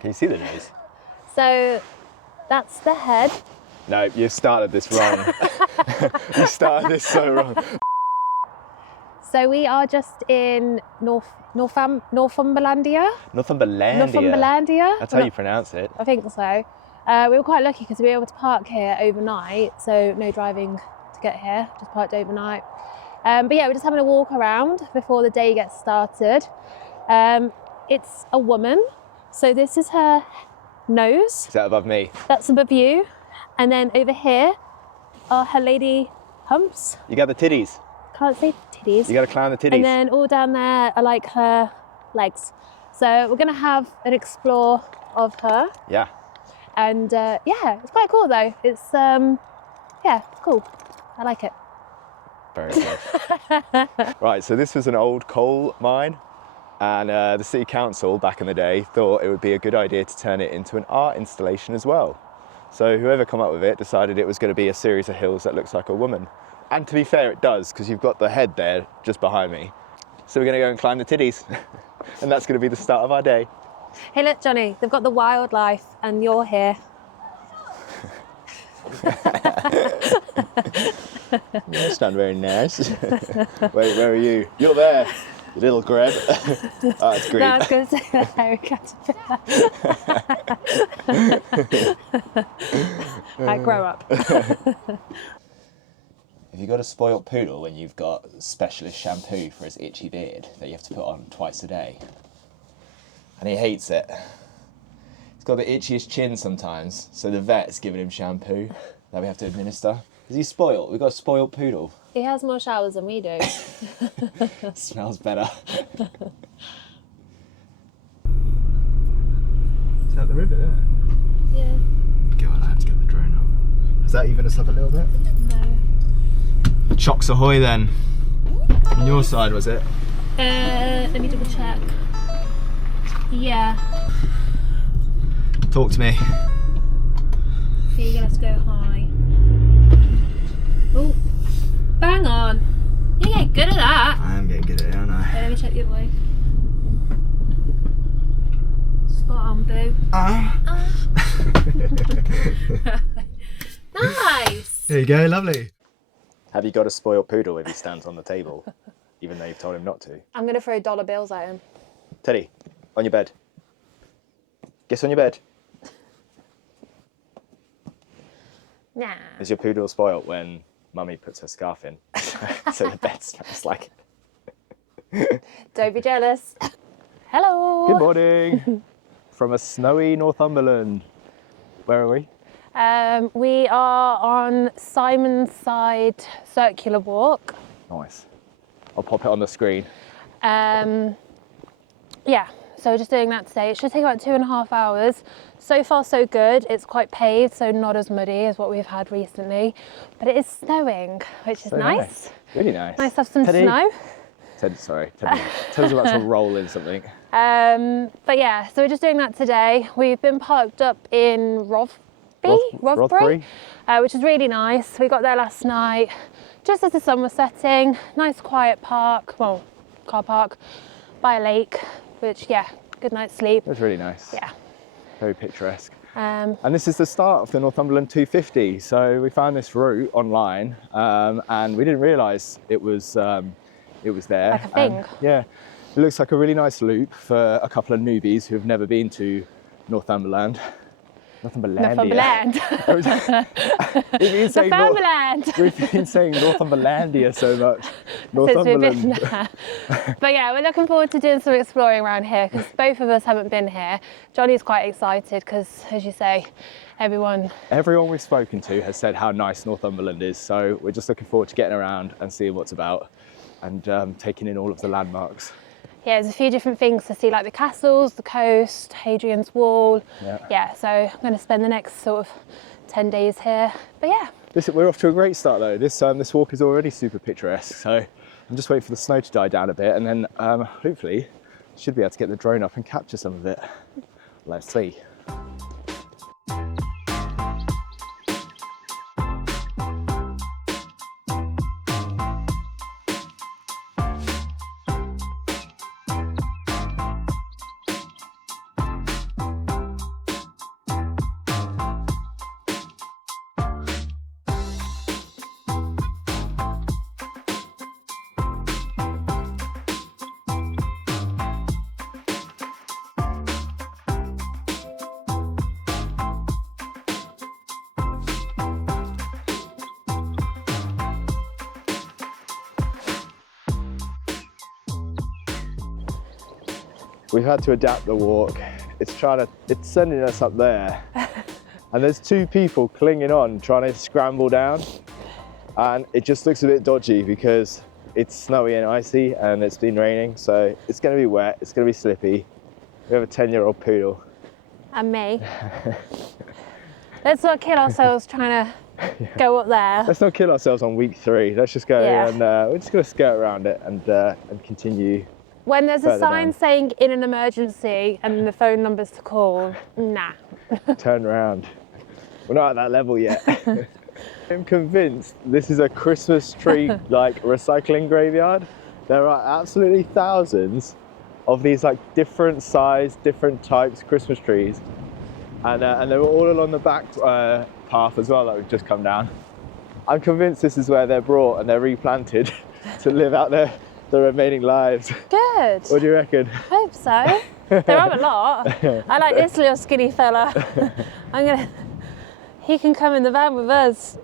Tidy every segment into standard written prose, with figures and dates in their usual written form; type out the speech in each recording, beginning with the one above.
Can you see the nose? So that's the head. No, you've started this wrong. You started this so wrong. So we are just in Northumberlandia. Northumberlandia. That's how you pronounce it. I think so. We were quite lucky because we were able to park here overnight, so no driving to get here, just parked overnight. But yeah, we're just having a walk around before the day gets started. It's a woman, so this is her nose. Is that above me? That's above you. And then over here are her lady humps. You got the titties. Can't say titties. You got to climb the titties. And then all down there are like her legs. So we're gonna have an explore of her. Yeah. And yeah, it's quite cool though. It's yeah, it's cool. I like it. Very good. Right, so this was an old coal mine, and the city council back in the day thought it would be a good idea to turn it into an art installation as well. So whoever come up with it decided it was going to be a series of hills that looks like a woman. And to be fair, it does, because you've got the head there just behind me. So we're going to go and climb the titties, and that's going to be the start of our day. Hey look, Johnny, they've got the wildlife and you're here. You stand very nice. Wait, where are you? You're there, you little greb. Oh, it's green. No, I was going to say the hairy caterpillar. Right, grow up. Have you got a spoilt poodle when you've got specialist shampoo for his itchy beard that you have to put on twice a day? And he hates it. He's got the itchiest chin sometimes, so the vet's giving him shampoo that we have to administer. Is he spoilt? We've got a spoilt poodle. He has more showers than we do. Smells better. Is that the river there? Yeah. God, I have to get the drone up. Does that even us up a little bit? No. Chocks ahoy then. On your side, was it? Let me double check. Yeah. Talk to me. Yeah, you're gonna have to go high. Oh, bang on. You're getting good at that. I am getting good at it, aren't I? Okay, let me check the other way. Spot on, boo. Nice. There you go, lovely. Have you got a spoiled poodle if he stands on the table, even though you've told him not to? I'm gonna throw dollar bills at him. Teddy, on your bed. Guess on your bed. Nah. Is your poodle spoilt when Mummy puts her scarf in so the bed smells like it? Don't be jealous. Hello. Good morning. From a snowy Northumberland. Where are we? We are on Simon's Side Circular Walk. Nice. I'll pop it on the screen. Yeah, so we're just doing that today. It should take about 2.5 hours. So far so good. It's quite paved, so not as muddy as what we've had recently. But it is snowing, which is So nice. Really nice. Nice to have some Teddy. snow. Teddy's about to roll in something. But yeah, so we're just doing that today. We've been parked up in Rothbury, which is really nice. We got there last night, just as the sun was setting. Nice quiet park, well, car park by a lake, which, yeah, good night's sleep. It was really nice. Yeah. Very picturesque. And Like a thing. Yeah, it looks like a really nice loop for a couple of newbies who have never been to Northumberland. Northumberland. We've been saying Northumberland. We've been saying Northumberlandia so much. Since we've been Northumberland. there. But yeah, we're looking forward to doing some exploring around here because both of us haven't been here. Johnny's quite excited because, as you say, everyone we've spoken to has said how nice Northumberland is. So we're just looking forward to getting around and seeing what's about and taking in all of the landmarks. Yeah, there's a few different things to see, like the castles, the coast, Hadrian's Wall. Yeah, so I'm going to spend the next sort of 10 days here. But yeah. We're off to a great start though. This walk is already super picturesque. So I'm just waiting for the snow to die down a bit, and then hopefully should be able to get the drone up and capture some of it. Let's see. We've had to adapt the walk. It's sending us up there. And there's two people clinging on, trying to scramble down. And it just looks a bit dodgy because it's snowy and icy and it's been raining. So it's gonna be wet, it's gonna be slippy. We have a 10-year-old poodle. And me. Let's not kill ourselves trying to go up there. Let's not kill ourselves on week 3. Let's just go and we're just gonna skirt around it and continue. When there's a sign saying in an emergency and the phone numbers to call, nah. Turn around. We're not at that level yet. I'm convinced this is a Christmas tree like recycling graveyard. There are absolutely thousands of these like different size, different types Christmas trees. And they were all along the back path as well that we've just come down. I'm convinced this is where they're brought and they're replanted to live out their remaining lives. Good. What do you reckon? Hope so. There are a lot. I like this little skinny fella. He can come in the van with us.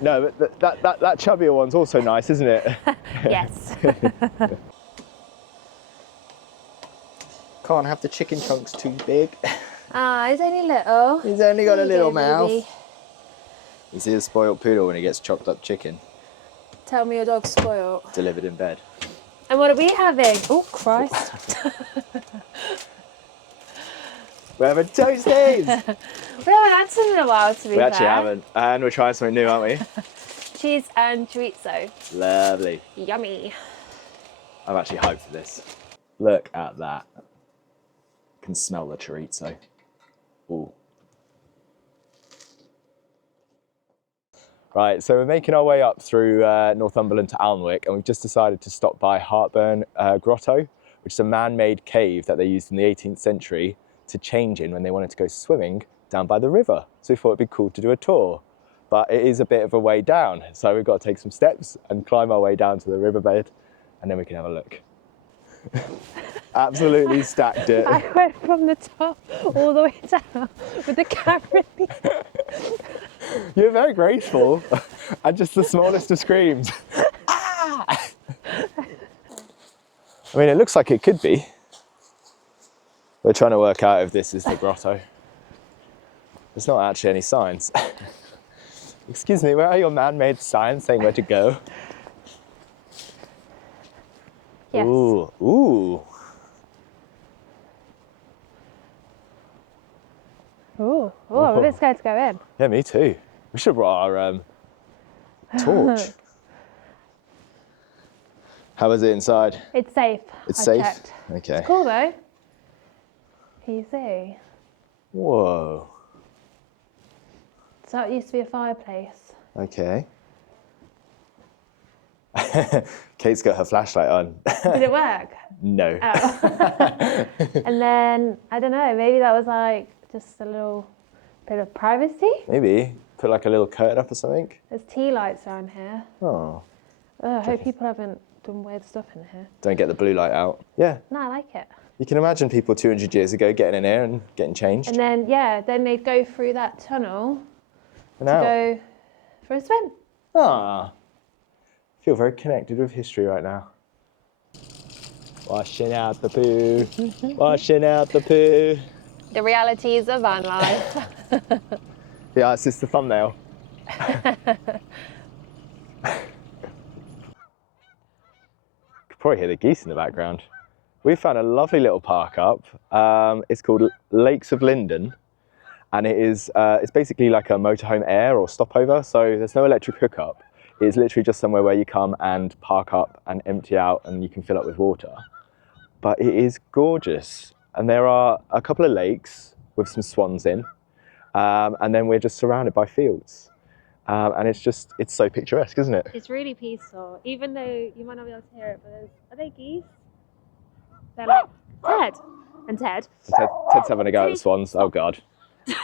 No, but that chubbier one's also nice, isn't it? Yes. Can't have the chicken chunks too big. Ah, he's only little. He's only got a little mouth. Baby. You see a spoiled poodle when he gets chopped up chicken. Tell me your dog's spoiled. Delivered in bed. And what are we having? Oh, Christ. We're having toasties! We haven't had some in a while, to be fair. We actually haven't. And we're trying something new, aren't we? Cheese and chorizo. Lovely. Yummy. I'm actually hyped for this. Look at that. Can smell the chorizo. Ooh. Right, so we're making our way up through Northumberland to Alnwick, and we've just decided to stop by Heartburn Grotto, which is a man-made cave that they used in the 18th century to change in when they wanted to go swimming down by the river. So we thought it'd be cool to do a tour. But it is a bit of a way down, so we've got to take some steps and climb our way down to the riverbed, and then we can have a look. Absolutely stacked it. I went from the top all the way down with the camera. You're very graceful, and just the smallest of screams. I mean, it looks like it could be. We're trying to work out if this is the grotto. There's not actually any signs. Excuse me, where are your man-made signs saying where to go? Yes. Ooh, ooh. Ooh, I'm a bit scared to go in. Yeah, me too. We should have brought our torch. How is it inside? It's safe. It's I safe? checked. Okay. It's cool though. Can you see? Whoa. So it used to be a fireplace. Okay. Kate's got her flashlight on. Did it work? No. Oh. And then, I don't know, maybe that was like just a little bit of privacy? Maybe. Put like a little curtain up or something. There's tea lights around here. Oh. I hope people haven't done weird stuff in here. Don't get the blue light out. Yeah. No, I like it. You can imagine people 200 years ago getting in here and getting changed. And then, yeah, then they'd go through that tunnel And to out. go for a swim. Ah. I feel very connected with history right now. Washing out the poo. Washing out the poo. The realities of van life. Yeah, it's just the thumbnail. Could probably hear the geese in the background. We found a lovely little park up. It's called Lakes of Linden, and it's basically like a motorhome air or stopover. So there's no electric hookup. It's literally just somewhere where you come and park up and empty out, and you can fill up with water. But it is gorgeous, and there are a couple of lakes with some swans in. And then we're just surrounded by fields. And it's so picturesque, isn't it? It's really peaceful, even though you might not be able to hear it, but are they geese? They're like Ted and Ted. Ted's having a go at the swans, oh God.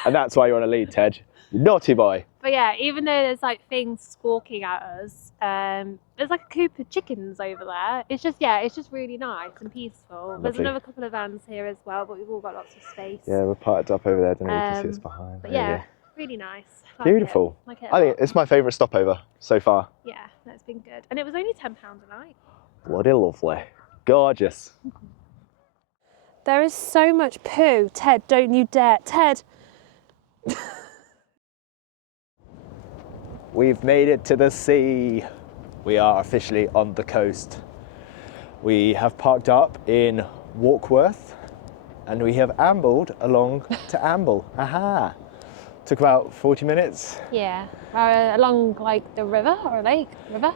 And that's why you're on a lead, Ted. You naughty boy. But yeah, even though there's like things squawking at us, there's like a coop of chickens over there. It's just really nice and peaceful. Lovely. There's another couple of vans here as well, but we've all got lots of space. Yeah, we're parked up over there, I don't know if you can see us behind. But There you yeah, go. really nice. Beautiful. Like it I think it's my favourite stopover so far. Yeah, that's been good. And it was only £10 a night. Bloody lovely. Gorgeous. There is so much poo. Ted, don't you dare. Ted. We've made it to the sea. We are officially on the coast. We have parked up in Warkworth and we have ambled along to Amble. Aha! Took about 40 minutes. Yeah, along like the river or a lake? River?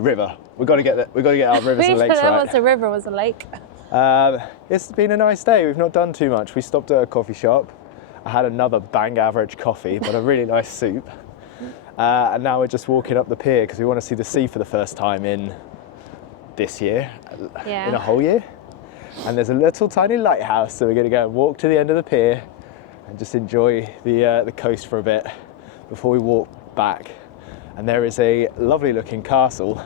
River. We've got to get our rivers and lakes right. What's a river, what's a lake? It's been a nice day. We've not done too much. We stopped at a coffee shop. I had another bang average coffee, but a really nice soup. And now we're just walking up the pier because we want to see the sea for the first time in this year, in a whole year. And there's a little tiny lighthouse, so we're going to go and walk to the end of the pier and just enjoy the coast for a bit before we walk back. And there is a lovely looking castle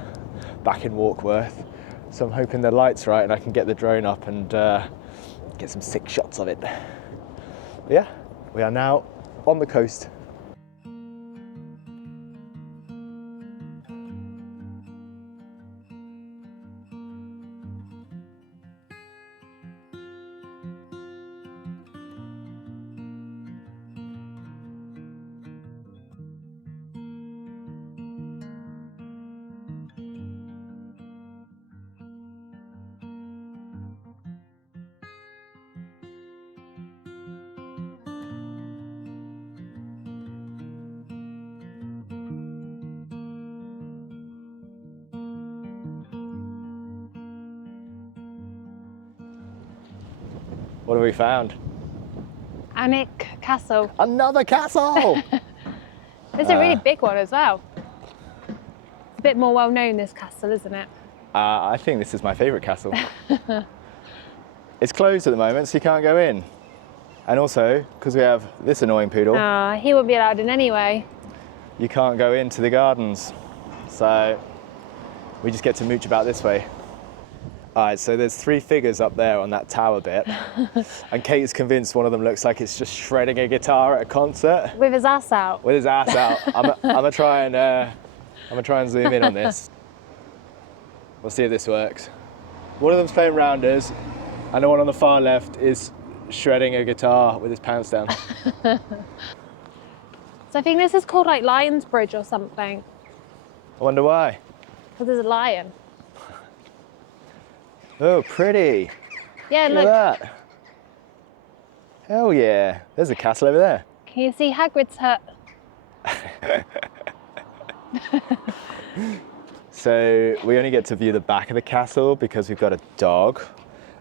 back in Warkworth, so I'm hoping the light's right and I can get the drone up and get some sick shots of it. But yeah, we are now on the coast. What have we found? Alnwick Castle. Another castle! It's a really big one as well. It's a bit more well known, this castle, isn't it? I think this is my favourite castle. It's closed at the moment, so you can't go in. And also, because we have this annoying poodle, He won't be allowed in anyway. you can't go into the gardens. So we just get to mooch about this way. All right, so there's 3 figures up there on that tower bit. And Kate is convinced one of them looks like it's just shredding a guitar at a concert. With his ass out. With his ass out. I'm gonna try and zoom in on this. We'll see if this works. One of them's playing rounders, and the one on the far left is shredding a guitar with his pants down. So I think this is called like Lion's Bridge or something. I wonder why. Because there's a lion. Oh, pretty. Yeah, Look at that. Hell yeah. There's a castle over there. Can you see Hagrid's hut? So we only get to view the back of the castle because we've got a dog.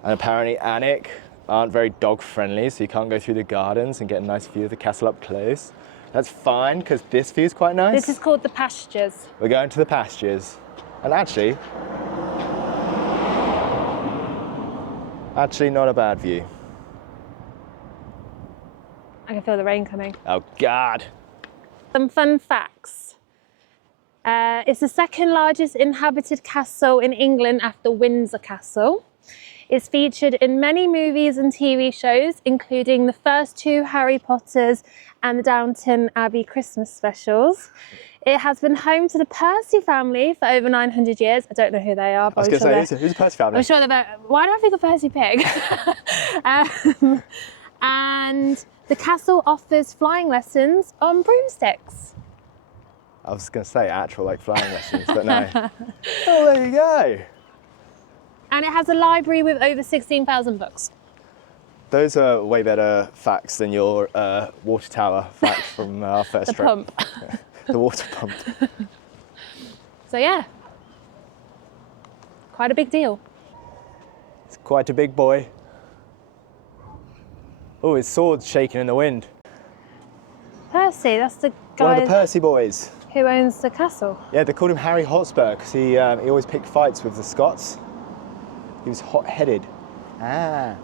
And apparently Alnwick aren't very dog friendly, so you can't go through the gardens and get a nice view of the castle up close. That's fine because this view is quite nice. This is called the pastures. We're going to the pastures. And actually not a bad view. I can feel the rain coming. Oh God. Some fun facts. It's the second largest inhabited castle in England after Windsor Castle. It's featured in many movies and TV shows, including the first 2 Harry Potters and the Downton Abbey Christmas specials. It has been home to the Percy family for over 900 years. I don't know who they are, but I was going to say, who's the Percy family? I'm sure they're about, why do I think of Percy Pig? And the castle offers flying lessons on broomsticks. I was going to say actual like flying lessons, but no. Oh, there you go. And it has a library with over 16,000 books. Those are way better facts than your water tower facts from our first trip. The pump. The water pump. So yeah, quite a big deal. It's quite a big boy. Oh, his sword's shaking in the wind. Percy, that's the One guy of the Percy boys. who owns the castle. Yeah, they called him Harry Hotspur because he always picked fights with the Scots. He was hot-headed. Ah.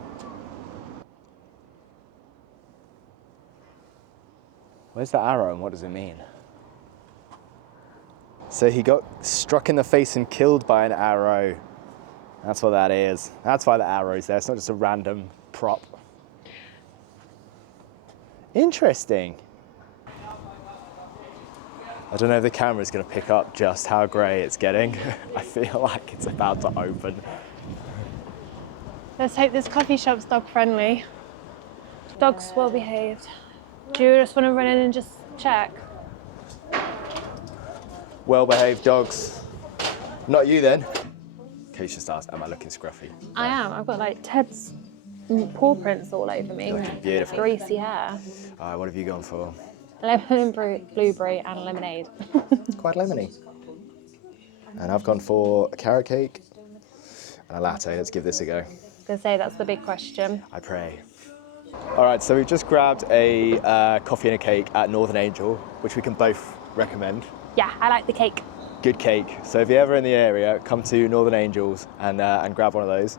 Where's the arrow and what does it mean? So he got struck in the face and killed by an arrow. That's what that is. That's why the arrow's there. It's not just a random prop. Interesting. I don't know if the camera's going to pick up just how grey it's getting. I feel like it's about to open. Let's hope this coffee shop's dog friendly. Dog's well behaved. Do you just want to run in and just check? Well-behaved dogs. Not you then. Kate's just asked, am I looking scruffy? I am. I've got like Ted's paw prints all over me. You're looking beautiful. Greasy hair. All right, what have you gone for? Lemon, blueberry and lemonade. It's quite lemony. And I've gone for a carrot cake and a latte. Let's give this a go. I was going to say, that's the big question. I pray. All right, so we've just grabbed a coffee and a cake at Northern Angel, which we can both recommend. Yeah, I like the cake. Good cake. So if you're ever in the area, come to Northern Angels and grab one of those.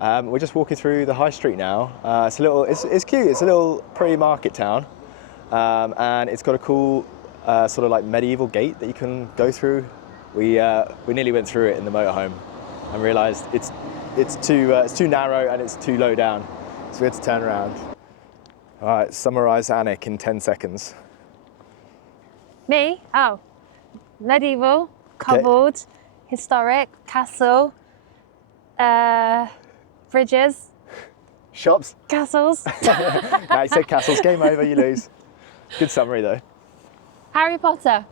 We're just walking through the high street now. It's cute. It's a little pretty market town, and it's got a cool sort of like medieval gate that you can go through. We nearly went through it in the motorhome and realised it's too narrow and it's too low down, so we had to turn around. All right, summarise Anik in 10 seconds. Me? Oh, medieval, cobbled, historic, castle, bridges, Shops. castles, Now you said castles. Game over. You lose. Good summary though. Harry Potter.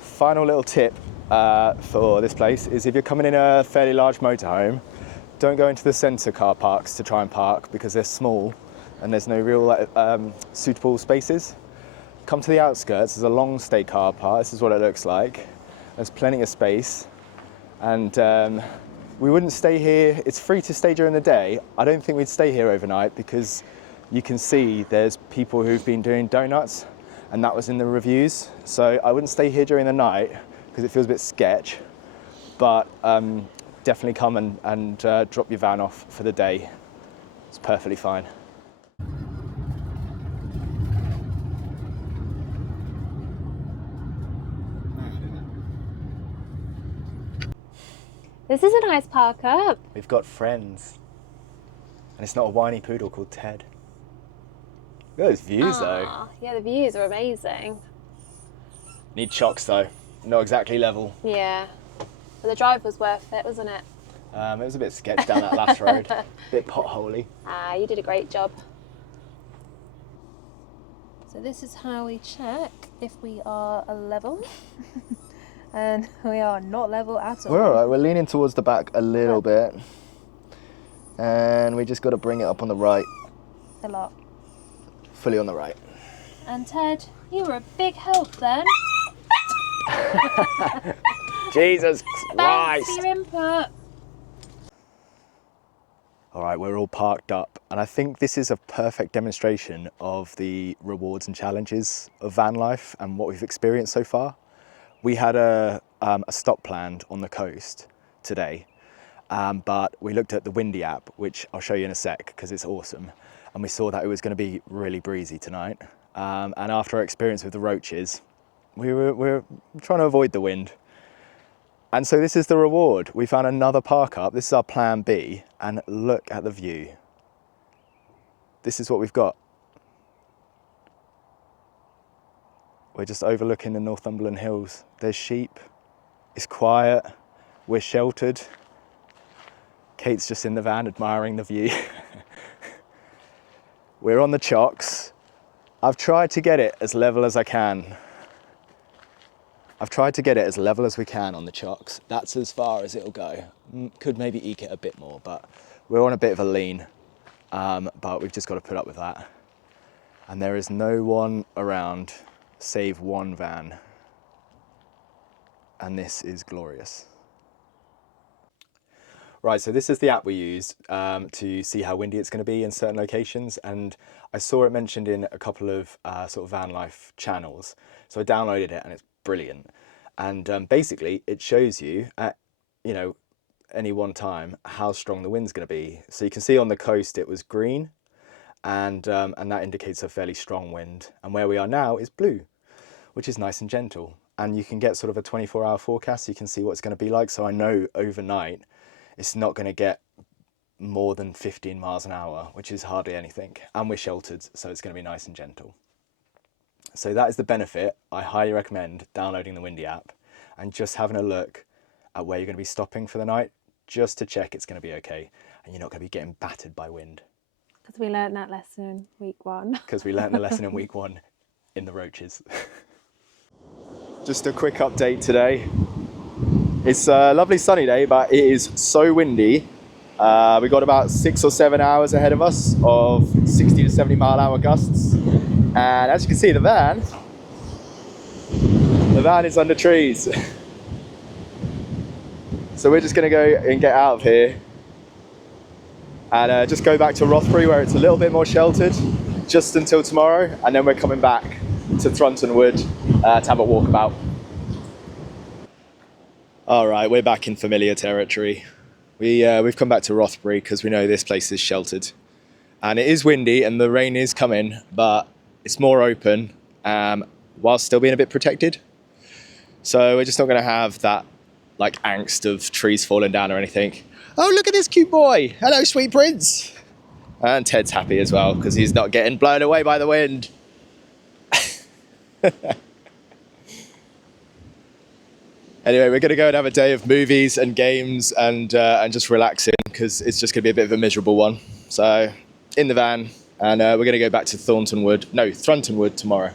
Final little tip for this place is if you're coming in a fairly large motorhome, don't go into the centre car parks to try and park because they're small and there's no real suitable spaces. Come to the outskirts. There's a long stay car park. This is what it looks like. There's plenty of space, and we wouldn't stay here. It's free to stay during the day. I don't think we'd stay here overnight because you can see there's people who've been doing donuts, and that was in the reviews. So I wouldn't stay here during the night because it feels a bit sketch, but definitely come and drop your van off for the day. It's perfectly fine. This is a nice park up. We've got friends, and it's not a whiny poodle called Ted. Look at those views though. Yeah, the views are amazing. Need chocks though, not exactly level. Yeah, but the drive was worth it, wasn't it? It was a bit sketch down that last road, a bit potholey. You did a great job. So this is how we check if we are a level. And we are not level at all. We're all right, we're leaning towards the back a little bit. And we just got to bring it up on the right. A lot. Fully on the right. And Ted, you were a big help then. Jesus Thanks Christ! for your input. All right, we're all parked up, and I think this is a perfect demonstration of the rewards and challenges of van life and what we've experienced so far. We had a stop planned on the coast today, but we looked at the Windy app, which I'll show you in a sec because it's awesome, and we saw that it was going to be really breezy tonight. And after our experience with the roaches, we were trying to avoid the wind. And so this is the reward. We found another park up. This is our plan B, and look at the view. This is what we've got. We're just overlooking the Northumberland hills. There's sheep, it's quiet, we're sheltered. Kate's just in the van admiring the view. We're on the chocks. I've tried to get it as level as I can. I've tried to get it as level as we can on the chocks. That's as far as it'll go. Could maybe eke it a bit more, but we're on a bit of a lean. But we've just got to put up with that. And there is no one around save one van. And this is glorious. Right, so this is the app we used to see how windy it's going to be in certain locations, and I saw it mentioned in a couple of sort of van life channels. So I downloaded it, and it's brilliant. And basically, it shows you at any one time how strong the wind's going to be. So you can see on the coast it was green, and that indicates a fairly strong wind. And where we are now is blue, which is nice and gentle. And you can get sort of a 24-hour forecast. So you can see what it's going to be like. So I know overnight it's not going to get more than 15 miles an hour, which is hardly anything. And we're sheltered, so it's going to be nice and gentle. So that is the benefit. I highly recommend downloading the Windy app and just having a look at where you're going to be stopping for the night, just to check it's going to be okay and you're not going to be getting battered by wind. Because we learnt that lesson week 1. Because we learnt the lesson in week 1 in the roaches. Just a quick update today. It's a lovely sunny day, but it is so windy. We got about 6 or 7 hours ahead of us of 60 to 70 mile an hour gusts. And as you can see, the van is under trees. So we're just gonna go and get out of here and just go back to Rothbury where it's a little bit more sheltered just until tomorrow. And then we're coming back to Thronton Wood to have a walkabout. All right, we're back in familiar territory. We've come back to Rothbury because we know this place is sheltered. And it is windy and the rain is coming, but it's more open while still being a bit protected. So we're just not going to have that like angst of trees falling down or anything. Oh, look at this cute boy. Hello, sweet prince. And Ted's happy as well because he's not getting blown away by the wind. Anyway, we're going to go and have a day of movies and games and just relaxing because it's just going to be a bit of a miserable one. So in the van, and we're going to go back to Thronton Wood tomorrow.